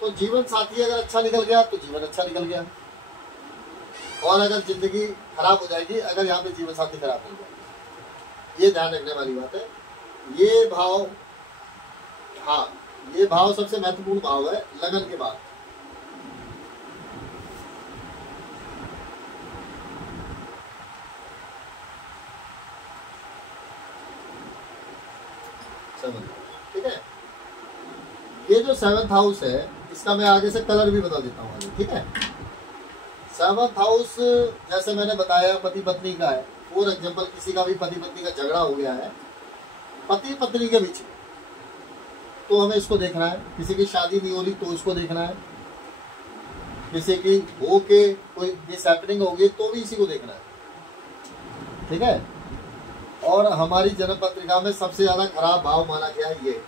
तो जीवन साथी अगर अच्छा निकल गया तो जीवन अच्छा निकल गया, और अगर जिंदगी खराब हो जाएगी अगर यहाँ पे जीवन साथी खराब हो जाए। ये ध्यान रखने वाली बात है। ये भाव, हाँ ये भाव सबसे महत्वपूर्ण भाव है लगन के बाद। ठीक है, ये जो 7th हाउस है इसका मैं आगे से कलर भी बता देता हूँ आगे, ठीक है। 7th हाउस जैसे मैंने बताया पति पत्नी का है। फॉर एग्जाम्पल किसी का भी पति पत्नी का झगड़ा हो गया है पति पत्नी के बीच में, तो हमें इसको देखना है। किसी की शादी नहीं हो रही तो इसको देखना है। किसी की हो के कोई मिसहैपनिंग होगी तो भी इसी को देखना है, ठीक है। और हमारी जन्म पत्रिका में सबसे ज्यादा खराब भाव माना गया है ये,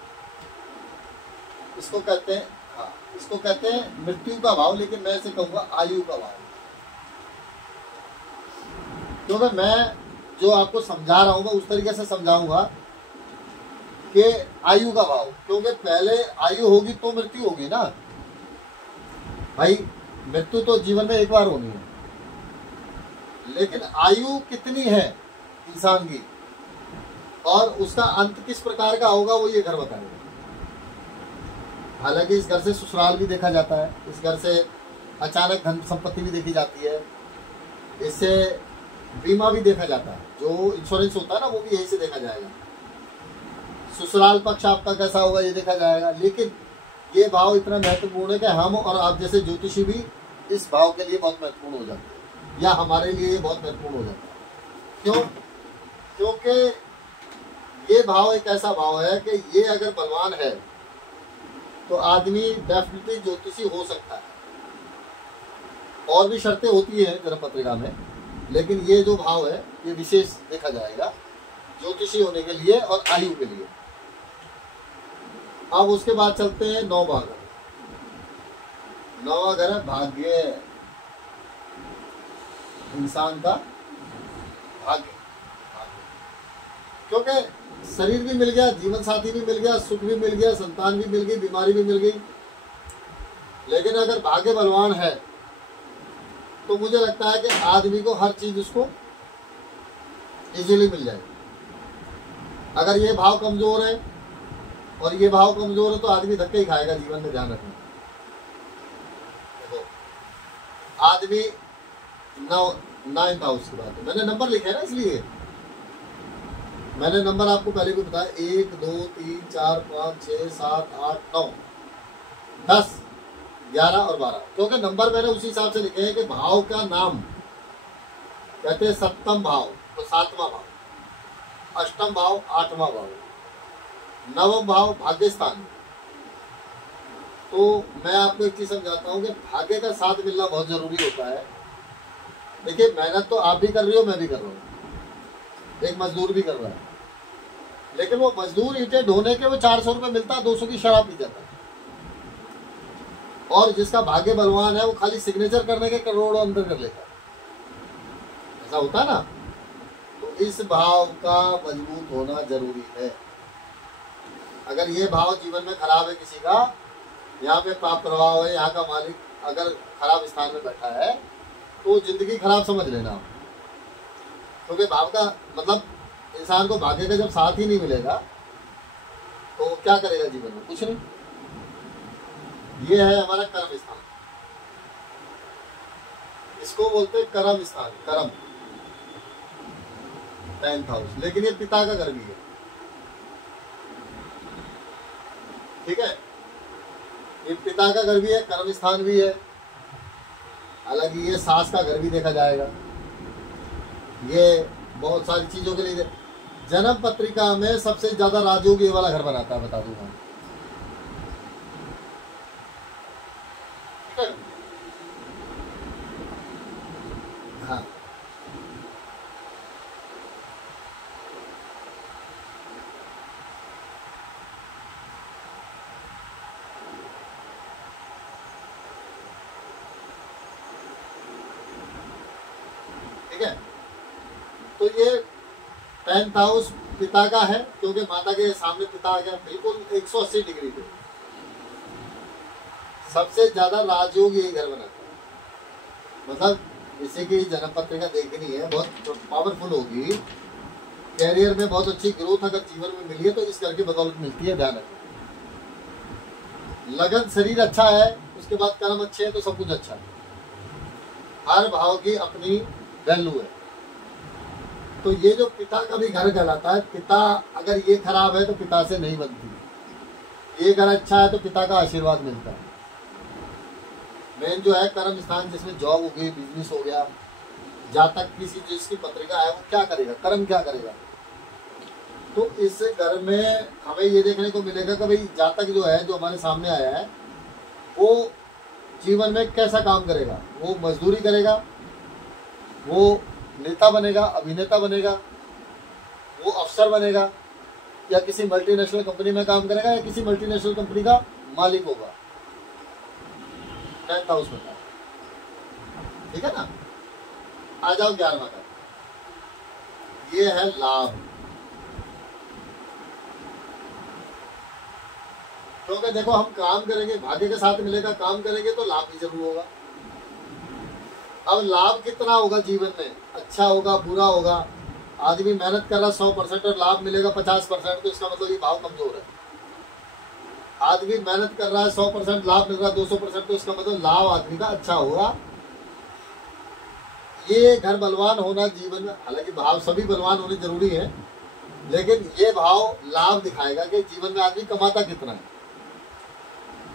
इसको कहते हैं, हाँ इसको कहते हैं मृत्यु का भाव, लेकिन मैं इसे कहूंगा आयु का भाव। क्योंकि मैं जो आपको समझा रहा हूं मैं उस तरीके से समझाऊंगा कि आयु का भाव, क्योंकि पहले आयु होगी तो मृत्यु होगी ना भाई। मृत्यु तो जीवन में एक बार होनी है, लेकिन आयु कितनी है इंसान की और उसका अंत किस प्रकार का होगा वो ये घर बताएगा। हालांकि इस घर से ससुराल भी देखा जाता है, इस घर से अचानक धन संपत्ति भी देखी जाती है, इससे बीमा भी देखा जाता है, जो इंश्योरेंस होता है ना वो भी यही से देखा जाएगा। ससुराल पक्ष आपका कैसा होगा ये देखा जाएगा। लेकिन ये भाव इतना महत्वपूर्ण है कि हम और आप जैसे ज्योतिषी भी इस भाव के लिए बहुत महत्वपूर्ण हो जाते हैं, या हमारे लिए ये बहुत महत्वपूर्ण हो जाता है। क्यों? क्योंकि ये भाव एक ऐसा भाव है कि ये अगर बलवान है तो आदमी डेफिनेटली ज्योतिषी हो सकता है। और भी शर्तें होती है जन्म पत्रिका में, लेकिन ये जो भाव है ये विशेष देखा जाएगा ज्योतिषी होने के लिए और आयु के लिए। अब उसके बाद चलते हैं 9वां घर। 9वां घर है भाग्य, इंसान का भाग्य। क्योंकि शरीर भी मिल गया, जीवन साथी भी मिल गया, सुख भी मिल गया, संतान भी मिल गई, बीमारी भी मिल गई, लेकिन अगर भाग्य बलवान है तो मुझे लगता है कि आदमी को हर चीज उसको इजीली मिल जाएगी। अगर ये भाव कमजोर है और ये भाव कमजोर है तो आदमी धक्के ही खाएगा जीवन में, ध्यान रखना। देखो आदमी 9th हाउस की बात है, मैंने नंबर लिखे ना, इसलिए मैंने नंबर आपको पहले भी बताया 1 2 3 4 5 6 7 8 9 10 11 और 12, क्योंकि नंबर मैंने उसी हिसाब से लिखे हैं कि भाव का नाम कहते हैं 7th भाव तो 7वां भाव, 8th भाव 8वां भाव, 9वां भाव भाग्य स्थान। तो मैं आपको एक चीज समझाता हूँ कि भाग्य का साथ मिलना बहुत जरूरी होता है। देखिए मेहनत तो आप भी कर रही हो, मैं भी कर रहा हूँ, एक मजदूर भी कर रहा है, लेकिन वो मजदूर ईंटें ढोने के वो 400 रुपये मिलता है, 200 की शराब पी जाता है। और जिसका भाग्य बलवान है वो खाली सिग्नेचर करने के करोड़ों अंदर कर लेता है, ऐसा होता है ना। तो इस भाव का मजबूत होना जरूरी है। अगर ये भाव जीवन में खराब है किसी का, यहाँ पे पाप प्रभाव है, यहाँ का मालिक अगर खराब स्थान में बैठा है तो जिंदगी खराब समझ लेना। क्योंकि भाव का मतलब इंसान को भाग्य का जब साथ ही नहीं मिलेगा तो क्या करेगा जीवन में? कुछ नहीं। ये है हमारा कर्म स्थान, इसको बोलते हैं कर्म स्थान, कर्म 10th हाउस। लेकिन ये पिता का घर भी है, ठीक है, ये पिता का घर भी है, कर्म स्थान भी है। हालांकि ये सास का घर भी देखा जाएगा, ये बहुत सारी चीजों के लिए। जन्म पत्रिका में सबसे ज्यादा राजयोग ये वाला घर बनाता है, बता दूंगा। हाँ ठीक है, तो ये 10th हाउस पिता का है, क्योंकि माता के सामने पिता आ गया बिल्कुल 180 डिग्री पे, सबसे ज्यादा राजयोग यही घर बनाता है। मतलब इसी की जन्म पत्रिका देखनी है, बहुत पावरफुल होगी, कैरियर में बहुत अच्छी ग्रोथ अगर जीवन में मिली है तो इस घर की बदौलत मिलती है, ध्यान रखना। लगन शरीर अच्छा है, उसके बाद कर्म अच्छे हैं तो सब कुछ अच्छा है। हर भाव की अपनी वैल्यू है। तो ये जो पिता का भी घर कहलाता है, पिता अगर ये खराब है तो पिता से नहीं बनती। ये घर अच्छा है तो पिता का आशीर्वाद मिलता है। मेन जो है कर्म स्थान, जिसमें जॉब हो गई, बिजनेस हो गया, जातक किसी जिसकी पत्रिका है वो क्या करेगा, कर्म क्या करेगा। तो इस घर में हमें ये देखने को मिलेगा कि भाई जातक जो है, जो हमारे सामने आया है, वो जीवन में कैसा काम करेगा। वो मजदूरी करेगा, वो नेता बनेगा, अभिनेता बनेगा, वो अफसर बनेगा, या किसी मल्टीनेशनल कंपनी में काम करेगा, या किसी मल्टीनेशनल कंपनी का मालिक होगा। 10th हाउस में, ठीक है ना। आ जाओ 11वां का, ये है लाभ। क्योंकि देखो हम काम करेंगे, भाग्य के साथ मिलेगा, काम करेंगे तो लाभ भी जरूर होगा। अब लाभ कितना होगा जीवन में, अच्छा होगा, बुरा होगा। आदमी मेहनत कर रहा 100% और लाभ मिलेगा 50%, तो इसका मतलब ये भाव कमजोर है। आदमी मेहनत कर रहा है 100%, लाभ मिल रहा है 200%, तो इसका मतलब लाभ आदमी का अच्छा होगा। ये घर बलवान होना जीवन में, हालांकि भाव सभी बलवान होने जरूरी है, लेकिन ये भाव लाभ दिखाएगा कि जीवन में आदमी कमाता कितना है।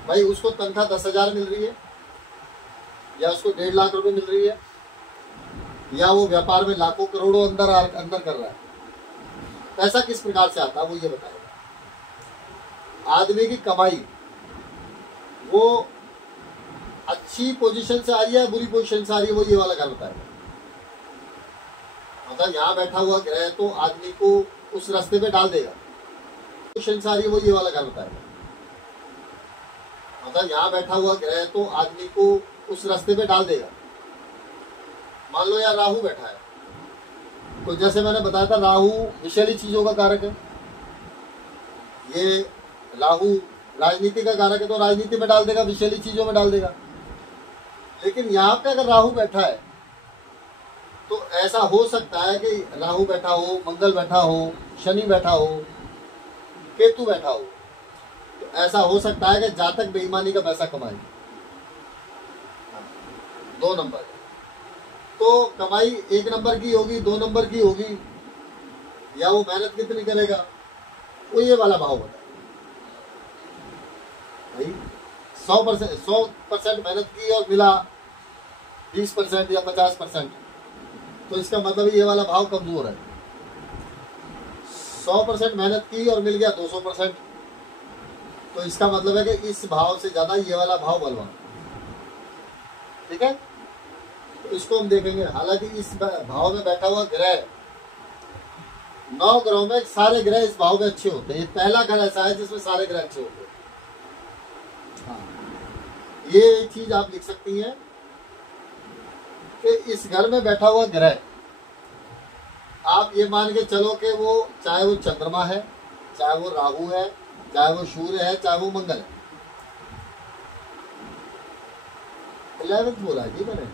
भाई उसको तनख्वाह 10,000 मिल रही है, या उसको 1.5 लाख रुपए मिल रही है, या वो व्यापार में लाखों करोड़ों अंदर कर रहा है, पैसा किस प्रकार से आता है वो ये बताएगा। आदमी की कमाई वो अच्छी पोजीशन से आ रही है, बुरी पोजीशन से आ रही है, वो ये वाला घर बताएगा। मतलब यहाँ बैठा हुआ ग्रह तो आदमी को उस रास्ते पे डाल देगा, पोजीशन से आ रही है, वो ये वाला घर बताएगा। मतलब यहाँ बैठा हुआ ग्रह तो आदमी को उस रास्ते पे डाल देगा। मान लो यार राहु बैठा है, तो जैसे मैंने बताया था राहु विषैली चीजों का कारक है। ये राहु राजनीति का कारक है, तो राजनीति में डाल देगा, विषैली चीजों में डाल देगा। लेकिन यहाँ पे अगर राहु बैठा है तो ऐसा हो सकता है कि राहु बैठा हो, मंगल बैठा हो, शनि बैठा हो, केतु बैठा हो, तो ऐसा हो सकता है कि जातक बेईमानी का पैसा कमाए। 2 नंबर, तो कमाई 1 नंबर की होगी, 2 नंबर की होगी, या वो मेहनत कितनी करेगा, वो ये वाला भाव होता है। भाई 100% मेहनत की और मिला 20% या 50%, तो इसका मतलब ये वाला भाव कमजोर है। 100% मेहनत की और मिल गया 200%, तो इसका मतलब है कि इस भाव से ज्यादा ये वाला भाव बलवान। ठीक है, तो इसको हम देखेंगे। हालांकि इस भाव में बैठा हुआ ग्रह, 9 ग्रहों में सारे ग्रह इस भाव में अच्छे होते हैं। ये पहला घर ऐसा है जिसमें सारे ग्रह अच्छे होते हैं। हाँ, ये चीज आप लिख सकती हैं कि इस घर में बैठा हुआ ग्रह, आप ये मान के चलो कि वो चाहे वो चंद्रमा है, चाहे वो राहु है, चाहे वो सूर्य है, चाहे वो मंगल है। 11th बोला जी मैंने,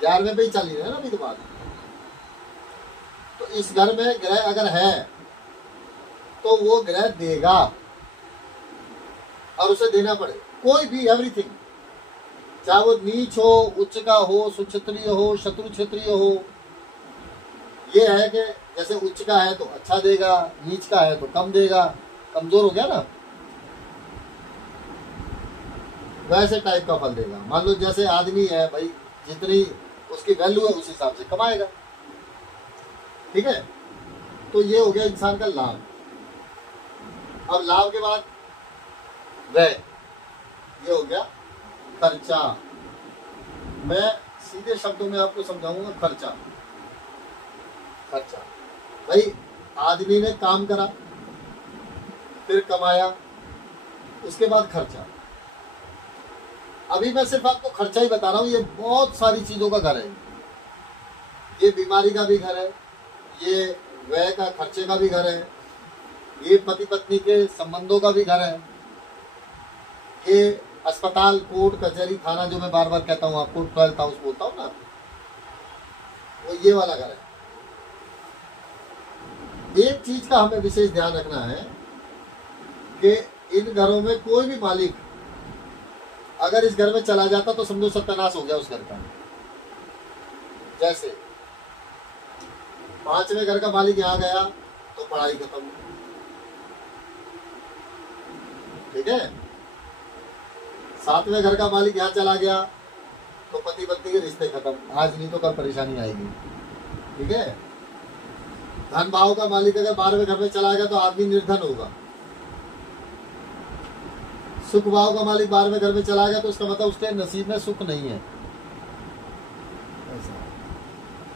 11वें पे ही चल रही है ना अभी तो बात। तो इस घर में ग्रह अगर है तो वो ग्रह देगा, और उसे देना पड़े। कोई भी एवरीथिंग, चाहे वो नीच हो, उच्च का हो, सुक्षत्रिय हो, शत्रु क्षत्रिय हो। ये है कि जैसे उच्च का है तो अच्छा देगा, नीच का है तो कम देगा, कमजोर हो गया ना, वैसे टाइप का फल देगा। मान लो जैसे आदमी है भाई, जितनी उसकी वैल्यू है उस हिसाब से कमाएगा। ठीक है, तो ये हो गया इंसान का लाभ। अब लाभ के बाद व्यय, ये हो गया खर्चा। मैं सीधे शब्दों में आपको समझाऊंगा। खर्चा, खर्चा भाई, आदमी ने काम करा, फिर कमाया, उसके बाद खर्चा। अभी मैं सिर्फ आपको खर्चा ही बता रहा हूं, ये बहुत सारी चीजों का घर है। ये बीमारी का भी घर है, ये व्यय का खर्चे का भी घर है, ये पति पत्नी के संबंधों का भी घर है, ये अस्पताल, कोर्ट, कचहरी, थाना, जो मैं बार बार कहता हूँ आपको 12th हाउस बोलता हूँ ना, वो ये वाला घर है। एक चीज का हमें विशेष ध्यान रखना है कि इन घरों में कोई भी मालिक अगर इस घर में चला जाता तो समझो सत्यानाश हो गया उस घर का। जैसे 5वें घर का मालिक यहाँ गया तो पढ़ाई खत्म, ठीक है। 7वें घर का मालिक यहाँ चला गया तो पति पत्नी के रिश्ते खत्म, आज नहीं तो कल परेशानी आएगी, ठीक है। धन भाव का मालिक अगर 12वें घर में चला गया तो आदमी निर्धन होगा। सुख भाव का मालिक 12वें घर में चला गया तो उसका मतलब उसके नसीब में सुख नहीं है।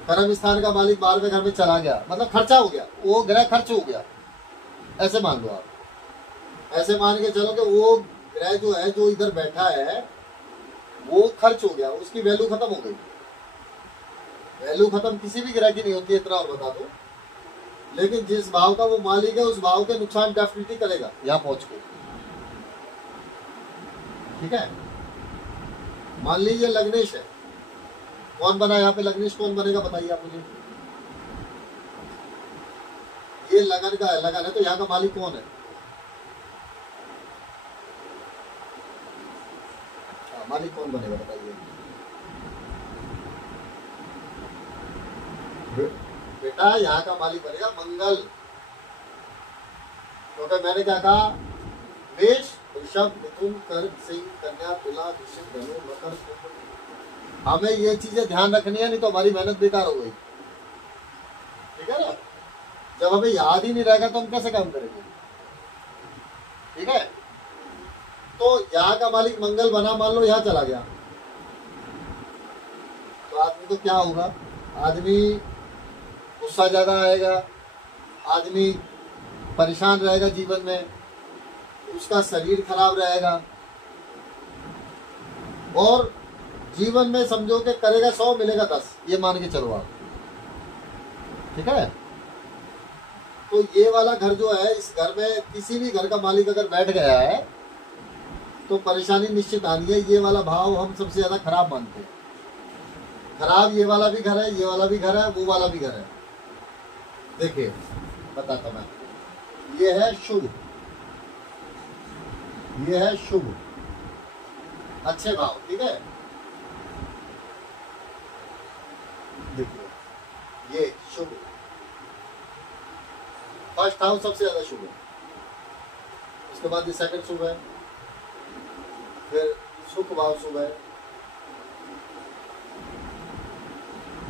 कर्म स्थान का मालिक 12वें घर में चला गया मतलब खर्चा हो गया, वो ग्रह खर्च हो गया, ऐसे मान लो आप। ऐसे मान के चलो कि वो ग्रह जो है जो इधर बैठा है वो खर्च हो गया, उसकी वैल्यू खत्म हो गई। वैल्यू खत्म किसी भी ग्रह की नहीं होती, इतना और बता दो। लेकिन जिस भाव का वो मालिक है उस भाव के नुकसान डेफिनेटली करेगा यहाँ पहुंच के, ठीक है। मान लीजिए लग्नेश है, कौन बना यहाँ पे? लग्नेश कौन बनेगा बताइए आप मुझे। ये लगन का है, लगन है तो यहाँ का मालिक कौन है? मालिक कौन बनेगा बताइए। बेटा यहाँ का मालिक बनेगा मंगल, क्योंकि मैंने क्या कहा, मेष, वृषभ, मिथुन, कर्क, सिंह, कन्या, तुला, वृश्चिक, धनु, मकर, कुंभ। हमें ये चीजें ध्यान रखनी है, नहीं तो हमारी मेहनत बेकार हो गई, ठीक है ना। जब हमें याद ही नहीं रहेगा तो हम कैसे काम करेंगे, ठीक है। तो यहाँ का मालिक मंगल बना, मान लो यहाँ चला गया तो आदमी को क्या होगा? आदमी गुस्सा ज्यादा आएगा, आदमी परेशान रहेगा जीवन में, उसका शरीर खराब रहेगा और जीवन में समझो कि करेगा 100 मिलेगा 10, ये मान के चलो आप, ठीक है। तो ये वाला घर जो है, इस घर में किसी भी घर का मालिक अगर बैठ गया है तो परेशानी निश्चित आनी है। ये वाला भाव हम सबसे ज्यादा खराब मानते हैं। खराब ये वाला भी घर है, ये वाला भी घर है, वो वाला भी घर है। देखिए बताता मैं, ये है शुभ, ये है शुभ, अच्छे भाव, ठीक है। देखिए ये शुभ, फर्स्ट हाउस सबसे ज्यादा शुभ है, उसके बाद ये सेकंड शुभ है, फिर सुख भाव शुभ है।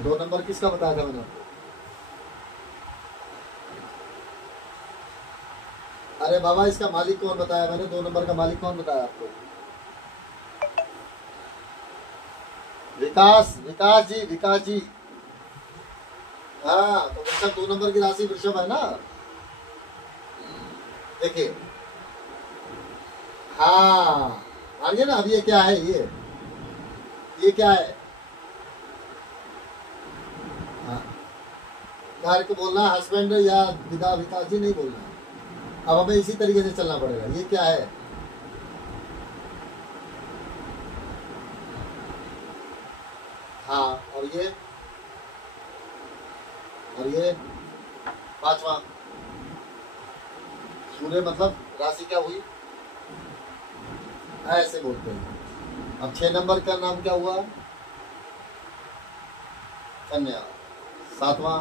2 नंबर किसका बताया था मैंने आपको? अरे बाबा इसका मालिक कौन बताया मैंने? 2 नंबर का मालिक कौन बताया आपको? विकास, विकास जी, विकास जी। हाँ तो वृषभ 2 नंबर की राशि वृषभ है ना। देखिए हाँ आगे ना, अब ये क्या है? ये क्या है? हाँ घर को बोलना, हस्बैंड या विकास जी नहीं बोलना। अब हमें इसी तरीके से चलना पड़ेगा। ये क्या है? हाँ और ये 5वां सूर्य, मतलब राशि क्या हुई? ऐसे बोलते हैं। अब 6 नंबर का नाम क्या हुआ? कन्या। 7वां